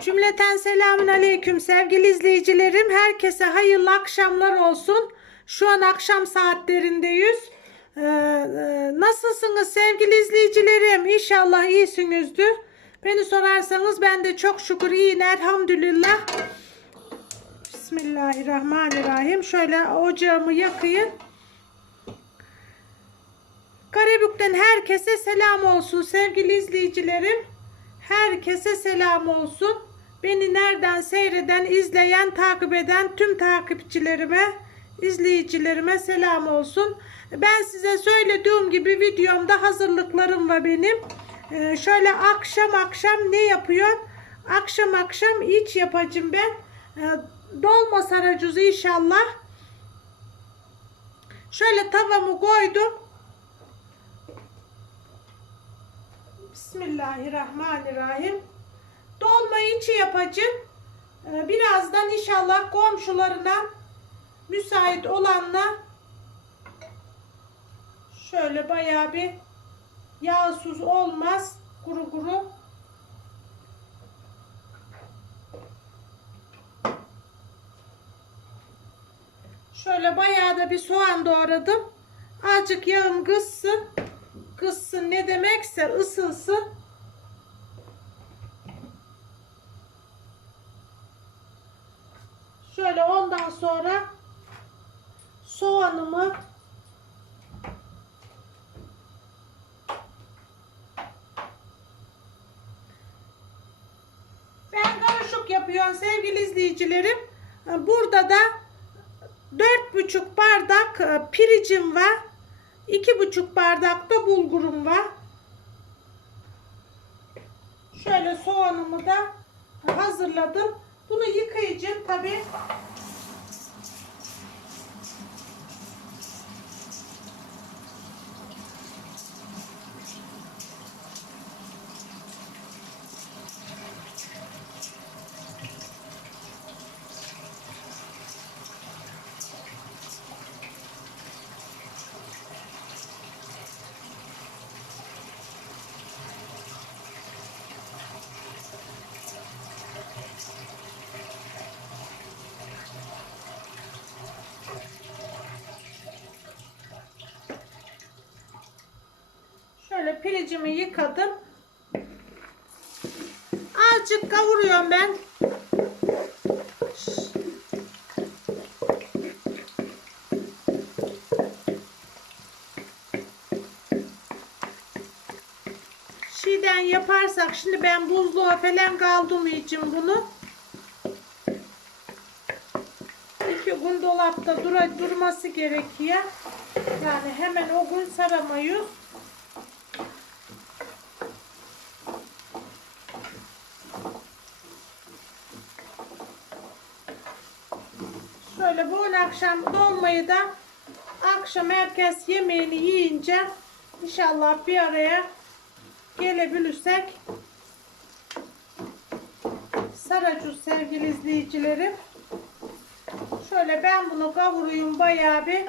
Cümleten selamün aleyküm sevgili izleyicilerim. Herkese hayırlı akşamlar olsun. Şu an akşam saatlerindeyiz. Ee, e, nasılsınız sevgili izleyicilerim? İnşallah iyisinizdir. Beni sorarsanız ben de çok şükür iyiyim elhamdülillah. Bismillahirrahmanirrahim. Şöyle ocağımı yakayım. Karabük'ten herkese selam olsun sevgili izleyicilerim. Herkese selam olsun. Beni nereden seyreden, izleyen, takip eden tüm takipçilerime, izleyicilerime selam olsun. Ben size söylediğim gibi videomda hazırlıklarım var benim. Ee, şöyle akşam akşam ne yapıyorum? Akşam akşam iç yapacağım ben. Ee, dolma saracağız inşallah. Şöyle tavamı koydum. Bismillahirrahmanirrahim. Dolma içi yapacağım. Ee, Birazdan inşallah komşularına müsait olanla şöyle bayağı bir yağsız olmaz. Kuru kuru. Şöyle bayağı da bir soğan doğradım. Azıcık yağım kızsın. Kızsın ne demekse ısınsın. Şöyle ondan sonra soğanımı ben karışık yapıyorum sevgili izleyicilerim. Burada da dört buçuk bardak e, piricim var. iki buçuk bardak da bulgurum var. Şöyle soğanımı da hazırladım. Bunu yıkayacağım tabi. Şöyle yıkadım. Azıcık kavuruyorum ben. Şeyden yaparsak şimdi ben buzluğa falan kaldırmayacağım bunu. İki gün dolapta dura, durması gerekiyor. Yani hemen o gün saramayız. Şöyle bu akşam dolmayı da akşam herkes yemeğini yiyince inşallah bir araya gelebilirsek saracuz sevgili izleyicilerim. Şöyle ben bunu kavuruyum bayağı bir.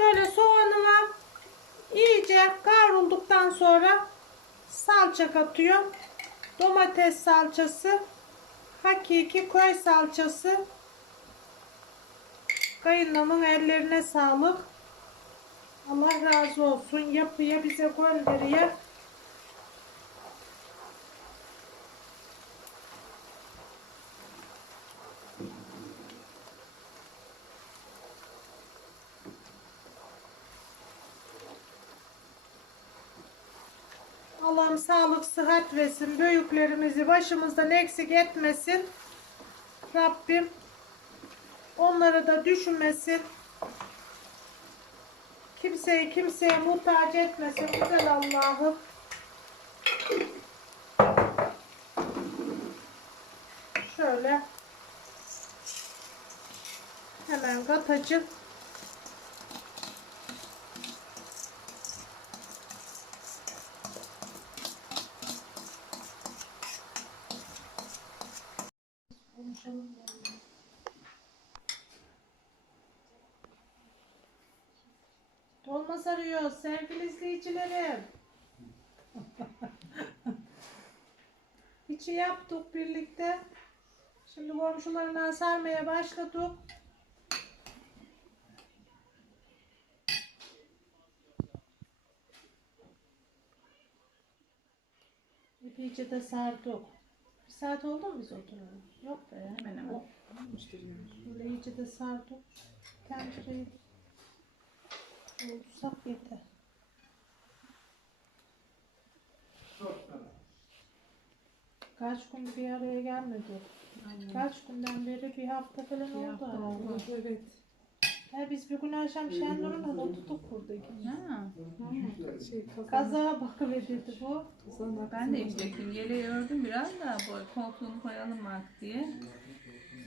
Şöyle soğanıma iyice kavrulduktan sonra salça katıyorum. Domates salçası, hakiki köy salçası. Kayınlamın ellerine sağlık. Allah razı olsun. Yapıya bize gönderiyor. Allah'ım sağlık, sıhhat versin. Büyüklerimizi başımızdan eksik etmesin. Rabbim onları da düşünmesin. Kimseyi kimseye muhtaç etmesin. Güzel Allah'ım. Şöyle hemen katacağım. Sarıyoruz sevgili izleyicilerim. İçi yaptık birlikte. Şimdi komşularına sarmaya başladık. İyice de sardık. Bir saat oldu mu biz oturalım? Yok be. Hemen hemen. Böyle iyice de sardık. Tencereyi olursak yeter. Kaç gün bir araya gelmedi. Kaç günden beri bir hafta falan oldu. hafta oldu. Evet. He biz bir gün akşam Şenur'un da oturduk burada ikimiz. Ha, Şey, kazan, Kazağa bakıverdi bu. ben de yiyecektim. Yeleği ördüm biraz da bu koltuğunu koyalım artık diye.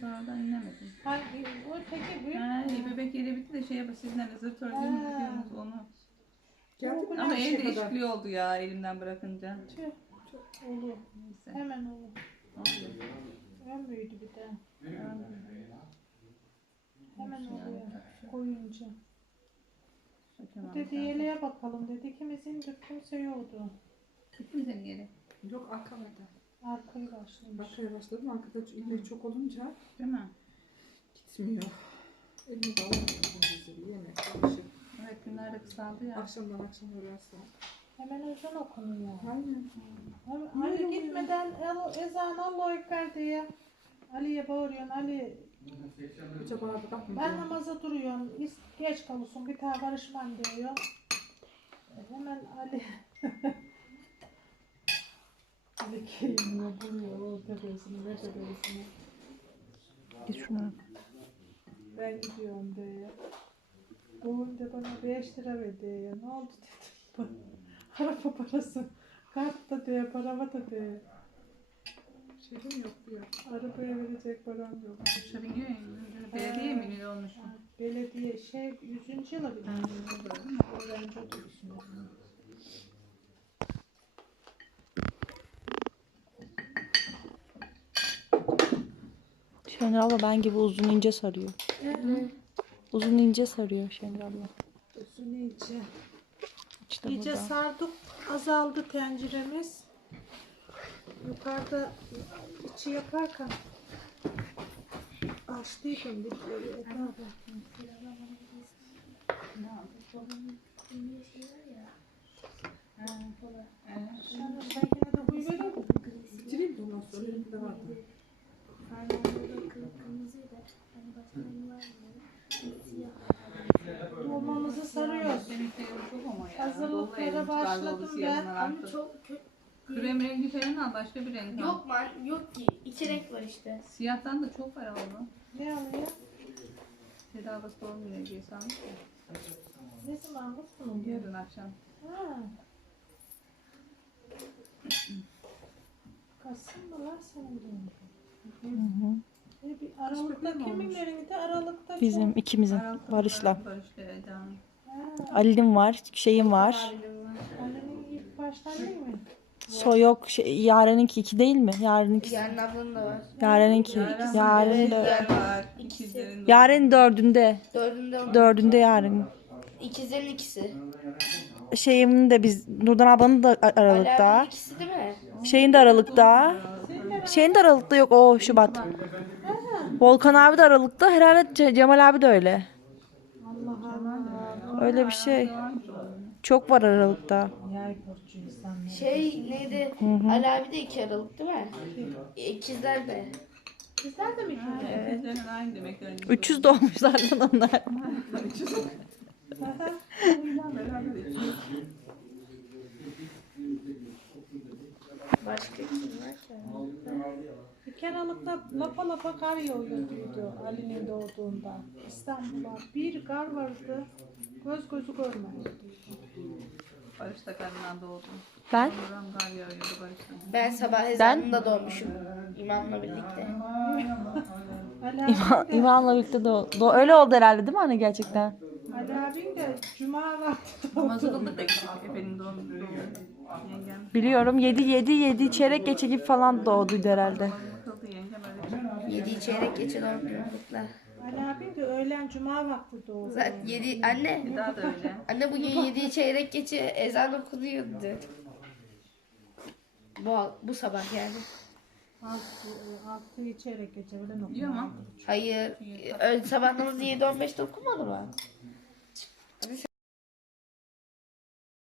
Sonradan inemedim. Hangi? O teki büyük. Ha, iyi bebek yeri bitti de şey yapın sizden zırt ördüğünü gidiyorsunuz onu. Geldi mi? Ama el şey değişikliği oldu ya elimden bırakınca. Tüh. Olur. Neyse. Hemen olur. Oluyor. Ön büyüdü bir de. Hemen oluyor. Koyunca. sökemem Dedi yeleğe bakalım dedi. İkimizin de kimse yoktu. Bitti mi senin? Yok arkalarda. Arkayı başlamış. Bakmaya başladım. Arkada ileri çok olunca Değil mi? gitmiyor. Elimi bağlamışım bizi. Yemek, bulaşık. Evet günler de kısaldı ya. Akşamdan akşam öğrensin. Hemen ezan okunuyor. Aynen. Hem- Ali gitmeden el, ezan Allah ekber diye. Ali'ye bağırıyorsun. Ali Hoca bağırdı bakma. ben namaza duruyorum. İs- Geç kalırsın bir daha karışmam diyor. Hemen Ali Ali geliyor buluyor o tepesini ne tepesini. Git şuna. Ben gidiyorum diye. Doğunca bana 5 lira ver diye. Ne oldu dedim. Araba parası. Kartta diye, parama da diye. Şeyim yok diyor. Arabaya verecek param yok. Biniyor ya. Belediye mi ünlü olmuş? Belediye şey 100. yıla bir öğrenci otobüsünde. Şengül abla ben gibi uzun ince sarıyor. Uzun ince sarıyor Şengül abla. Üstüne iyice. İşte İyice burada. sardık. Azaldı tenceremiz. Yukarıda içi yaparken açtıydım veriyor musun? Bitireyim de ondan sonra elimde vardı. Dolmamızı sarıyoruz. Ama. Hazırlıklara başladım ben. Ama çok kötü. Krem rengi falan al başka bir renk al. Yok man yok ki. İki renk var işte. Siyahtan da çok var abla. Ne alıyor? Tedavisi olmuyor diye sanmış ya. Ne zaman bunun? Yarın akşam. Ha. Kasım mı var senin düğünün? Aralıkta kimin verildi? Aralıkta Bizim çok. ikimizin Aralıkta Barış'la. Barış'la Eda'nın. Ali'nin var, şeyim var. Annenin ilk baştan değil mi? So yok şey, Yaren'inki iki değil mi? Yaren'inki. Yarın ablanın da var. Yaren'inki. Yaren Yaren de. var. İkizlerin. Yaren dördünde. Dördünde var. Dördünde Yaren. İkizlerin ikisi. Şeyimin de biz Nurdan ablanın da Ali Aralıkta. abinin ikisi değil mi? Şeyin de Aralıkta. Şeyin de Aralıkta yok o Şubat. Volkan abi de Aralıkta. Herhalde Ce- Cemal abi de öyle. Allah Allah. Öyle bir şey. Çok var Aralıkta. Şey neydi? Ali abi de iki Aralık değil mi? İkizler de. Sizler de mi ikiniz? İkizlerin aynı demekler. 300 doğmuşlar lan onlar. Başka kim var ki? Bir Aralıkta lapa lapa kar yağıyordu Ali'nin doğduğunda. İstanbul'a bir kar vardı. Göz gözü görmedi. Barış da karından doğdu. Ben Buram yağıyordu. Ben sabah ezanında doğmuşum. İmamla birlikte. Ali İma, abin de, İmam'la birlikte de o- do- öyle oldu herhalde değil mi anne gerçekten? Ali abin de Cuma vakti doğdu. kıldık da. Efe'nin doğum günü. Yengem Biliyorum 7 7 7 çeyrek geçe gibi falan doğduydu herhalde. kıldı yengem öyle bir şey. Yedi çeyrek geçe günü kutlar. Ali abim de öğlen cuma vakti doğdu. Zaten yedi anne. Bir daha da öyle. Anne bugün yedi çeyrek geçe ezan okunuyordu. Bu, bu sabah yani. Altı, altı içerek geçe öğlen mu? Hayır. Ön sabah namazı 7.15'te okumadı mı?